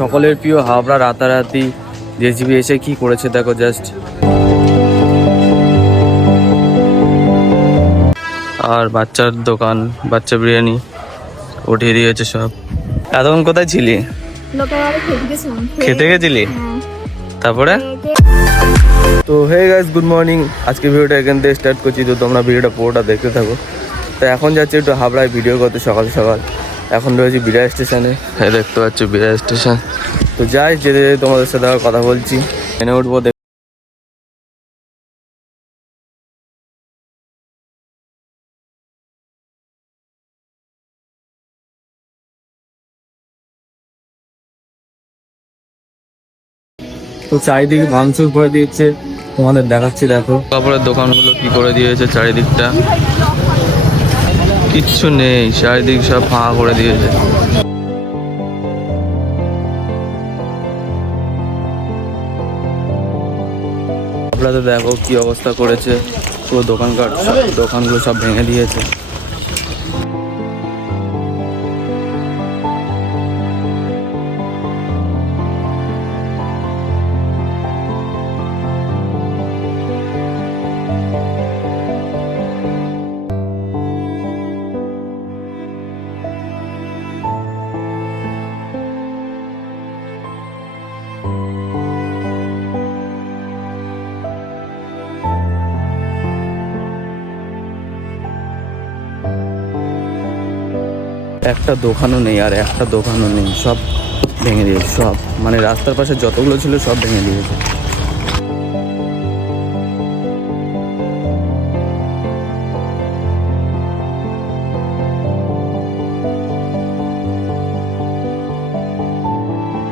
সকলের প্রিয় হাবড়া রাতারাতি জেসিবি এসে কি করেছে দেখো জাস্ট। আর বাচ্চার দোকান, বাচ্চা বিরিয়ানি উঠিয়ে দিয়েছে সব। এতক্ষণ কোথায় ছিলি? খেতে গেছিলি? তারপরে তো হে গাইস, গুড মর্নিং। আজকে ভিডিওটা এখান থেকে স্টার্ট করছি, তো তোমরা ভিডিওটা পুরোটা দেখতে থাকো। তো এখন যাচ্ছি একটু হাবড়ায় ভিডিও করতে সকাল সকাল। এখন রয়েছি বিরার স্টেশনে, হ্যাঁ দেখতে পাচ্ছ বিরার স্টেশন। তো যাই, যেতে যেতে তোমাদের সাথে কথা বলছি, ট্রেনে উঠবো। তো চারিদিকে ভাঙচুর করে দিয়েছে, তোমাদের দেখাচ্ছি দেখো। কাপড়ের দোকানগুলো কি করে দিয়েছে, চারিদিকটা কিচ্ছু নেই, চারিদিক সব ফাঁকা করে দিয়েছে। আপনাদের দেখো কি অবস্থা করেছে, পুরো দোকানগুলো সব ভেঙে দিয়েছে। একটা দোকানও নেই, আর একটা দোকানও নেই, সব ভেঙে দিয়েছে। সব মানে রাস্তার পাশে যতগুলো ছিল সব ভেঙে দিয়েছে।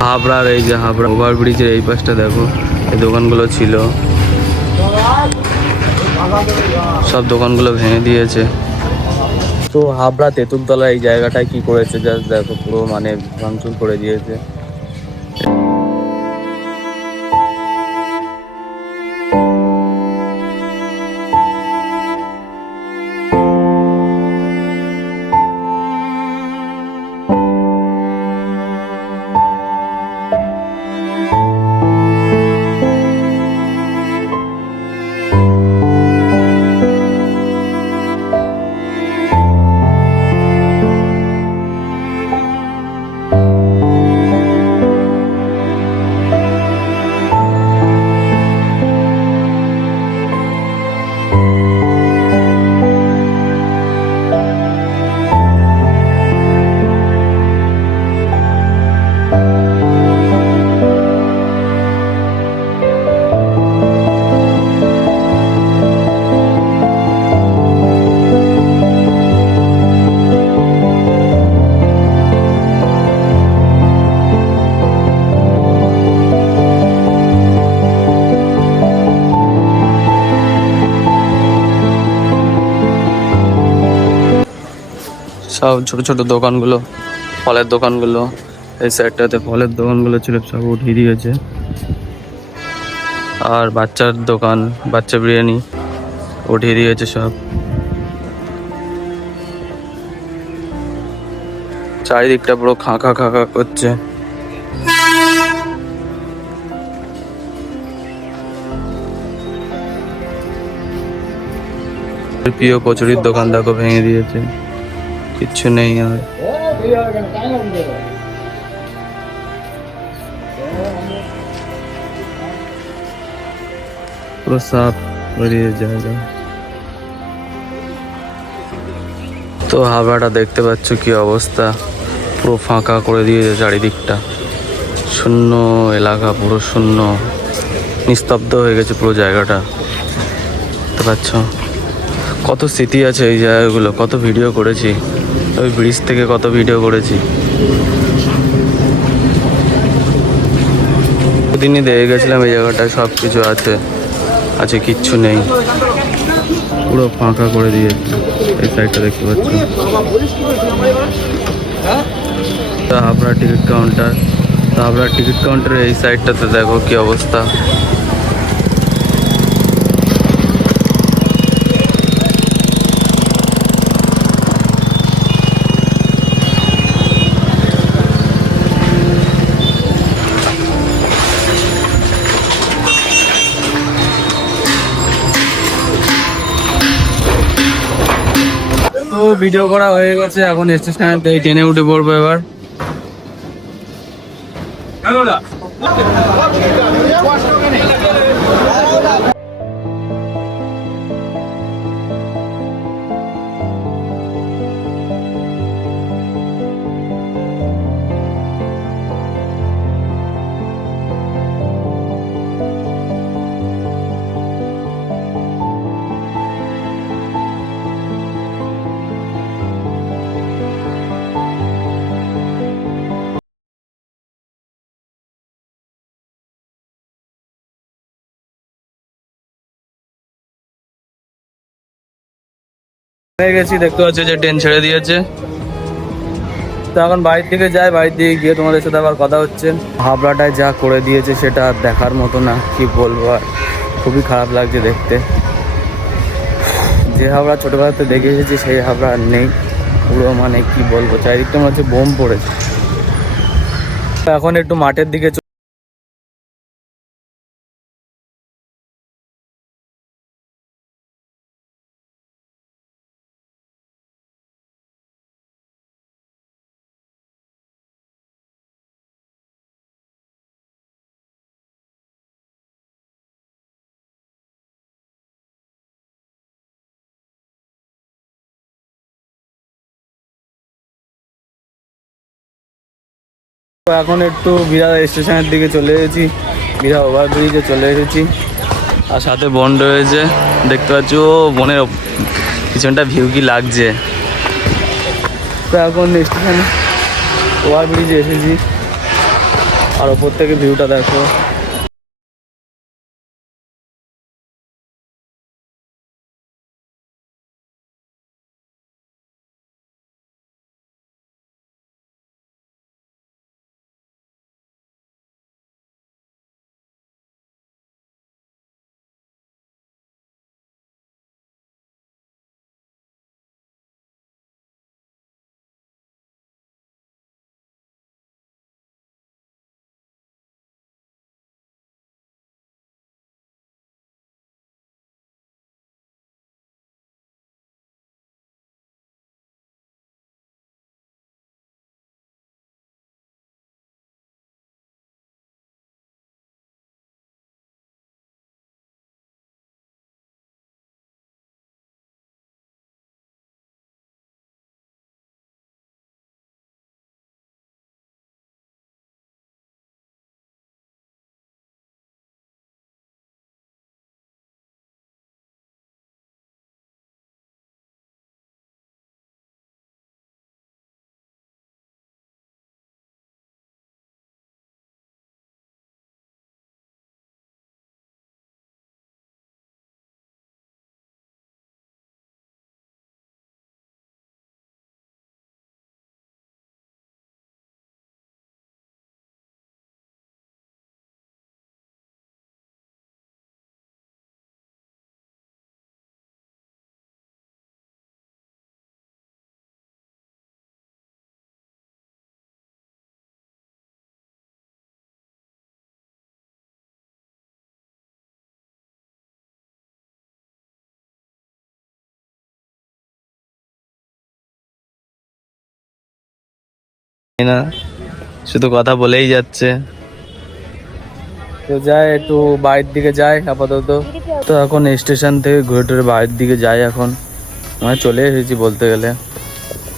হাবড়ার এই যে হাবড়া ওভারব্রিজের এই পাশটা দেখো, এই দোকানগুলো ছিল, সব দোকানগুলো ভেঙে দিয়েছে। তো হাবড়া তেঁতুলতলা এই জায়গাটায় কি করেছে জাস্ট দেখো, পুরো মানে ভাঙচুর করে দিয়েছে। সব ছোট ছোট দোকানগুলো, ফলের দোকানগুলো, এই সাইডটাতে ফলের দোকানগুলো ছিল সব উঠিয়ে দিয়েছে। আর বাচ্চার দোকান, বাচ্চা বিরিয়ানি উঠিয়ে দিয়েছে সব। চারিদিকটা পুরো খাঁকা খাঁকা করছে। প্রিয় কচুরির দোকান দেখো ভেঙে দিয়েছে, কিচ্ছু নেই আর। পুরো সাফ বেরিয়ে জায়গা। তো হাবড়াটা দেখতে পাচ্ছ কি অবস্থা, পুরো ফাঁকা করে দিয়েছে চারিদিকটা, শূন্য এলাকা, পুরো শূন্য, নিস্তব্ধ হয়ে গেছে পুরো জায়গাটা। দেখতে পাচ্ছ কত স্মৃতি আছে এই জায়গাগুলো, কত ভিডিও করেছি, ওই ব্রিজ থেকে কত ভিডিও করেছি। দিনই দেখে গেছিলাম এই জায়গাটায় সব কিছু আছে, কিচ্ছু নেই, পুরো ফাঁকা করে দিয়েছে। এই সাইডটা দেখতে পাচ্ছ, হাবড়া টিকিট কাউন্টার। তো হাবড়া টিকিট কাউন্টারের এই সাইডটাতে দেখো কি অবস্থা। ভিডিও করা হয়ে গেছে, এখন স্টেশন থেকে ট্রেনে উঠে পড়বো এবার। হয়ে গেছি, দেখতে পাচ্ছি যে ট্রেন ছেড়ে দিয়েছে। তো এখন বাড়ির দিকে যাই, বাড়ির দিকে গিয়ে তোমাদের সাথে আবার কথা হচ্ছে। হাবড়াটায় যা করে দিয়েছে সেটা দেখার মতো না, কি বলবো আর, খুবই খারাপ লাগছে দেখতে। যে হাবড়া ছোটোবেলাতে দেখে এসেছি সেই হাবড়া আর নেই, পুরো মানে কি বলবো, চারিদিকটা মনে হচ্ছে বোম পড়েছে। এখন একটু মাঠের দিকে এখন একটু বিরা স্টেশনের দিকে চলে এসেছি, বিরা ওভারব্রিজে চলে এসেছি। আর সাথে বন রয়েছে, দেখতে পাচ্ছ বনের পিছনটা ভিউ কি লাগছে। তো এখন স্টেশনে ওভারব্রিজে এসেছি, আর ওপর থেকে ভিউটা দেখো। না, শুধু কথা বলেই যাচ্ছে। তো যাই একটু বাড়ির দিকে যাই আপাতত। তো এখন স্টেশন থেকে ঘুরে টুরে বাড়ির দিকে যাই, এখন মানে চলে এসেছি বলতে গেলে।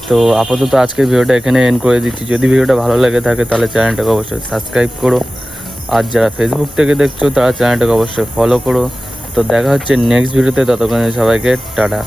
তো আপাতত আজকের ভিডিওটা এখানে এন্ড করে দিচ্ছি। যদি ভিডিওটা ভালো লেগে থাকে তাহলে চ্যানেলটাকে অবশ্যই সাবস্ক্রাইব করো, আর যারা ফেসবুক থেকে দেখছো তারা চ্যানেলটাকে অবশ্যই ফলো করো। তো দেখা হচ্ছে নেক্সট ভিডিওতে, ততক্ষণে সবাইকে টাটা।